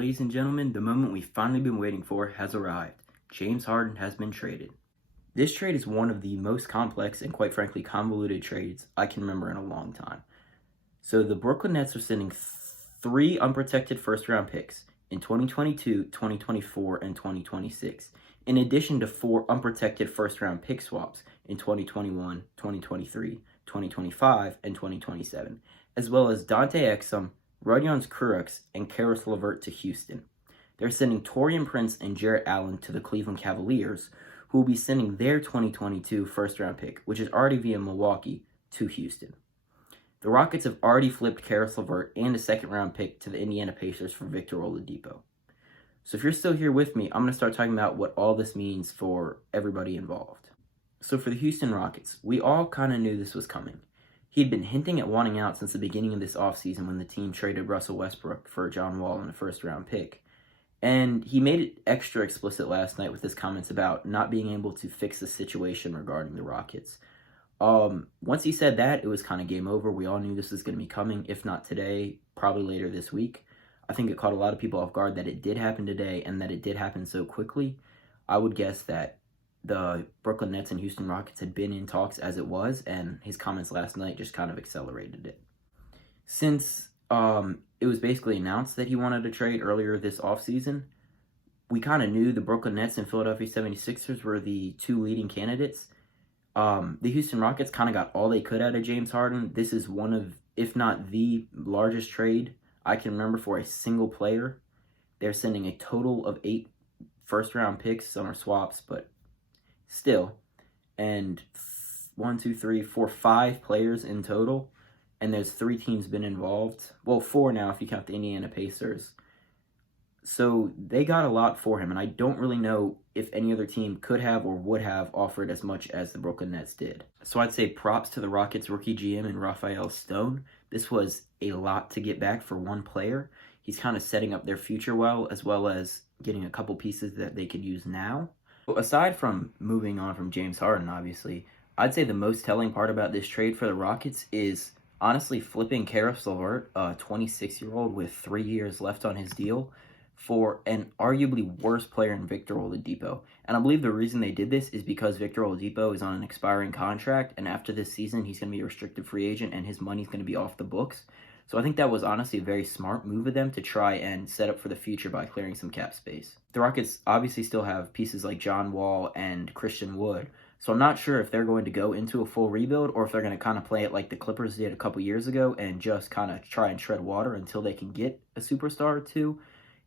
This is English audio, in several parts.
Ladies and gentlemen, the moment we've finally been waiting for has arrived. James Harden has been traded. This trade is one of the most complex and quite frankly convoluted trades I can remember in a long time. So the Brooklyn Nets are sending three unprotected first round picks in 2022, 2024, and 2026, in addition to four unprotected first round pick swaps in 2021, 2023, 2025, and 2027, as well as Dante Exum, Rodions Kurucs, and Karis LeVert to Houston. They're sending Taurean Prince and Jarrett Allen to the Cleveland Cavaliers, who will be sending their 2022 first-round pick, which is already via Milwaukee, to Houston. The Rockets have already flipped Karis LeVert and a second-round pick to the Indiana Pacers for Victor Oladipo. So if you're still here with me, I'm going to start talking about what all this means for everybody involved. So for the Houston Rockets, we all kind of knew this was coming. He'd been hinting at wanting out since the beginning of this offseason when the team traded Russell Westbrook for John Wall and a first-round pick. And he made it extra explicit last night with his comments about not being able to fix the situation regarding the Rockets. Once he said that, it was kind of game over. We all knew this was going to be coming, if not today, probably later this week. I think it caught a lot of people off guard that it did happen today and that it did happen so quickly. I would guess that the Brooklyn Nets and Houston Rockets had been in talks as it was, and his comments last night just kind of accelerated it. Since it was basically announced that he wanted to trade earlier this offseason, we kind of knew the Brooklyn Nets and Philadelphia 76ers were the two leading candidates. The Houston Rockets kind of got all they could out of James Harden. This is one of, if not the largest trade I can remember for a single player. They're sending a total of 8 first-round picks. Some are swaps, but still. And 5 players in total. And there's 3 teams been involved. Well, 4 now if you count the Indiana Pacers. So they got a lot for him, and I don't really know if any other team could have or would have offered as much as the Brooklyn Nets did. So I'd say props to the Rockets rookie GM and Raphael Stone. This was a lot to get back for one player. He's kind of setting up their future well as getting a couple pieces that they could use now. Aside from moving on from James Harden, obviously, I'd say the most telling part about this trade for the Rockets is honestly flipping Karis LeVert, a 26-year-old with 3 years left on his deal, for an arguably worse player in Victor Oladipo. And I believe the reason they did this is because Victor Oladipo is on an expiring contract, and after this season, he's going to be a restricted free agent, and his money's going to be off the books. So I think that was honestly a very smart move of them to try and set up for the future by clearing some cap space. The Rockets obviously still have pieces like John Wall and Christian Wood, so I'm not sure if they're going to go into a full rebuild or if they're going to kind of play it like the Clippers did a couple years ago and just kind of try and tread water until they can get a superstar or two.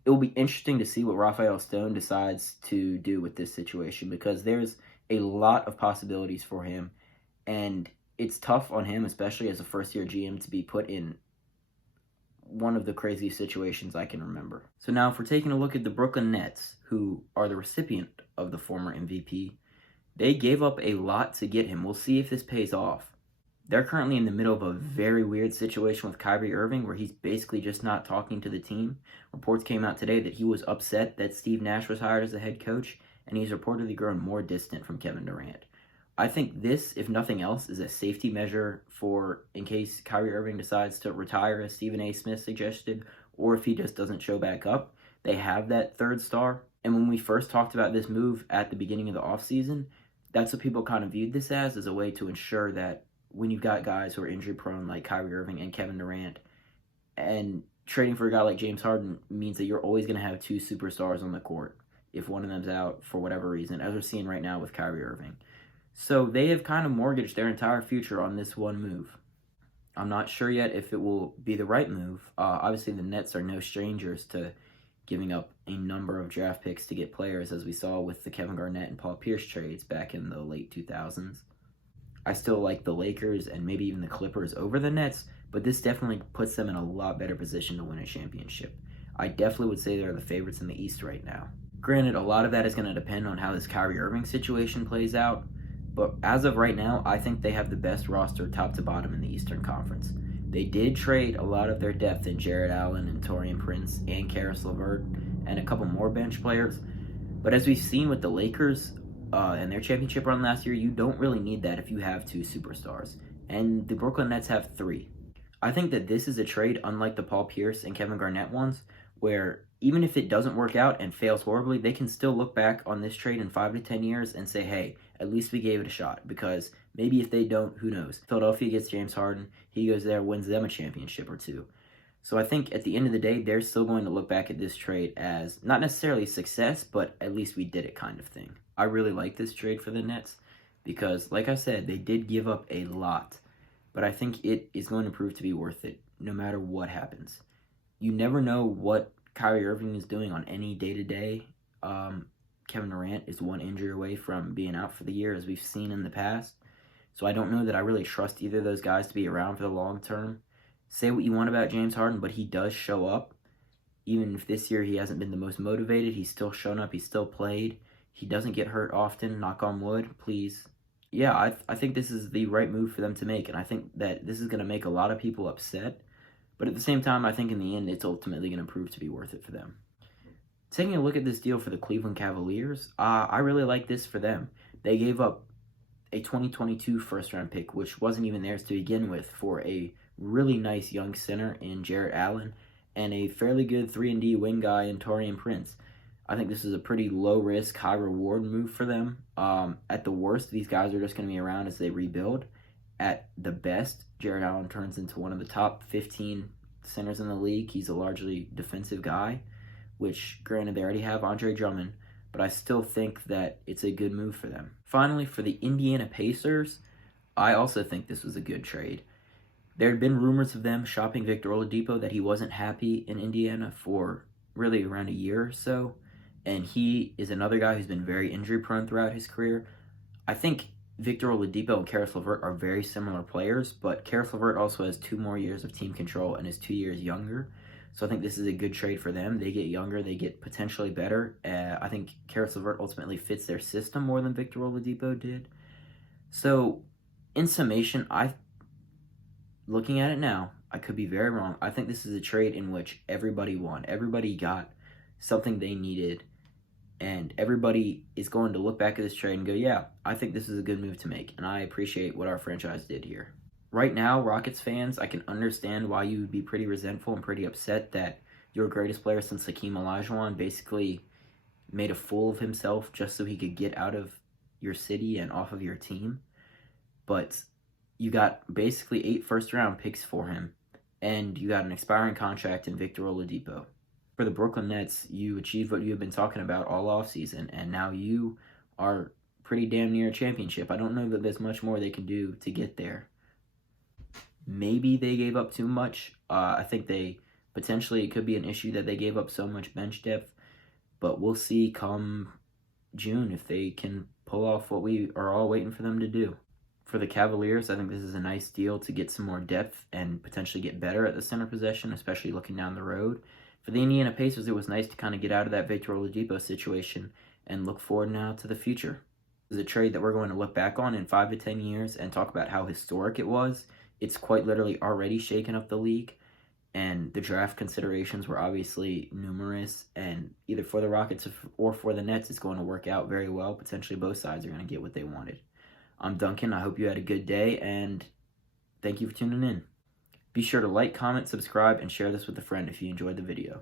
It will be interesting to see what Raphael Stone decides to do with this situation because there's a lot of possibilities for him, and it's tough on him, especially as a first-year GM, to be put in one of the craziest situations I can remember. So now if we're taking a look at the Brooklyn Nets, who are the recipient of the former MVP, they gave up a lot to get him. We'll see if this pays off. They're currently in the middle of a very weird situation with Kyrie Irving where he's basically just not talking to the team. Reports came out today that he was upset that Steve Nash was hired as the head coach, and he's reportedly grown more distant from Kevin Durant. I think this, if nothing else, is a safety measure for in case Kyrie Irving decides to retire, as Stephen A. Smith suggested, or if he just doesn't show back up. They have that third star. And when we first talked about this move at the beginning of the offseason, that's what people kind of viewed this as a way to ensure that when you've got guys who are injury prone like Kyrie Irving and Kevin Durant, and trading for a guy like James Harden means that you're always going to have 2 superstars on the court if one of them's out for whatever reason, as we're seeing right now with Kyrie Irving. So they have kind of mortgaged their entire future on this one move. I'm not sure yet if it will be the right move. Obviously, the Nets are no strangers to giving up a number of draft picks to get players, as we saw with the Kevin Garnett and Paul Pierce trades back in the late 2000s. I still like the Lakers and maybe even the Clippers over the Nets, but this definitely puts them in a lot better position to win a championship. I definitely would say they're the favorites in the East right now. Granted, a lot of that is going to depend on how this Kyrie Irving situation plays out, but as of right now, I think they have the best roster top to bottom in the Eastern Conference. They did trade a lot of their depth in Jarrett Allen and Taurean Prince and Karis LeVert and a couple more bench players, but as we've seen with the Lakers, and their championship run last year, you don't really need that if you have 2 superstars. And the Brooklyn Nets have 3. I think that this is a trade unlike the Paul Pierce and Kevin Garnett ones, where even if it doesn't work out and fails horribly, they can still look back on this trade in 5 to 10 years and say, hey, at least we gave it a shot. Because maybe if they don't, who knows? Philadelphia gets James Harden. He goes there, wins them a championship or two. So I think at the end of the day, they're still going to look back at this trade as not necessarily success, but at least we did it kind of thing. I really like this trade for the Nets because, like I said, they did give up a lot. But I think it is going to prove to be worth it no matter what happens. You never know what Kyrie Irving is doing on any day-to-day. Kevin Durant is one injury away from being out for the year, as we've seen in the past. So I don't know that I really trust either of those guys to be around for the long term. Say what you want about James Harden, but he does show up. Even if this year he hasn't been the most motivated, he's still shown up, he's still played. He doesn't get hurt often, knock on wood, please. Yeah, I think this is the right move for them to make, and I think that this is going to make a lot of people upset. But at the same time, I think in the end, it's ultimately going to prove to be worth it for them. Taking a look at this deal for the Cleveland Cavaliers, I really like this for them. They gave up a 2022 first-round pick, which wasn't even theirs to begin with, for a really nice young center in Jarrett Allen and a fairly good 3-and-D wing guy in Taurean Prince. I think this is a pretty low-risk, high-reward move for them. At the worst, these guys are just going to be around as they rebuild. At the best, Jarrett Allen turns into one of the top 15 centers in the league. He's a largely defensive guy, which, granted, they already have Andre Drummond, but I still think that it's a good move for them. Finally, for the Indiana Pacers, I also think this was a good trade. There had been rumors of them shopping Victor Oladipo, that he wasn't happy in Indiana for really around a year or so, and he is another guy who's been very injury-prone throughout his career. I think Victor Oladipo and Karis LeVert are very similar players, but Karis LeVert also has 2 more years of team control and is 2 years younger. So I think this is a good trade for them. They get younger, they get potentially better. I think Karis LeVert ultimately fits their system more than Victor Oladipo did. So, in summation, looking at it now, I could be very wrong. I think this is a trade in which everybody won. Everybody got something they needed. And everybody is going to look back at this trade and go, yeah, I think this is a good move to make. And I appreciate what our franchise did here. Right now, Rockets fans, I can understand why you would be pretty resentful and pretty upset that your greatest player since Hakeem Olajuwon basically made a fool of himself just so he could get out of your city and off of your team. But you got basically 8 first-round picks for him, and you got an expiring contract in Victor Oladipo. For the Brooklyn Nets, you achieved what you have been talking about all offseason, and now you are pretty damn near a championship. I don't know that there's much more they can do to get there. Maybe they gave up too much. I think it could be an issue that they gave up so much bench depth, but we'll see come June if they can pull off what we are all waiting for them to do. For the Cavaliers, I think this is a nice deal to get some more depth and potentially get better at the center possession, especially looking down the road. For the Indiana Pacers, it was nice to kind of get out of that Victor Oladipo situation and look forward now to the future. This is a trade that we're going to look back on in 5 to 10 years and talk about how historic it was. It's quite literally already shaken up the league, and the draft considerations were obviously numerous, and either for the Rockets or for the Nets, it's going to work out very well. Potentially both sides are going to get what they wanted. I'm Duncan. I hope you had a good day, and thank you for tuning in. Be sure to like, comment, subscribe, and share this with a friend if you enjoyed the video.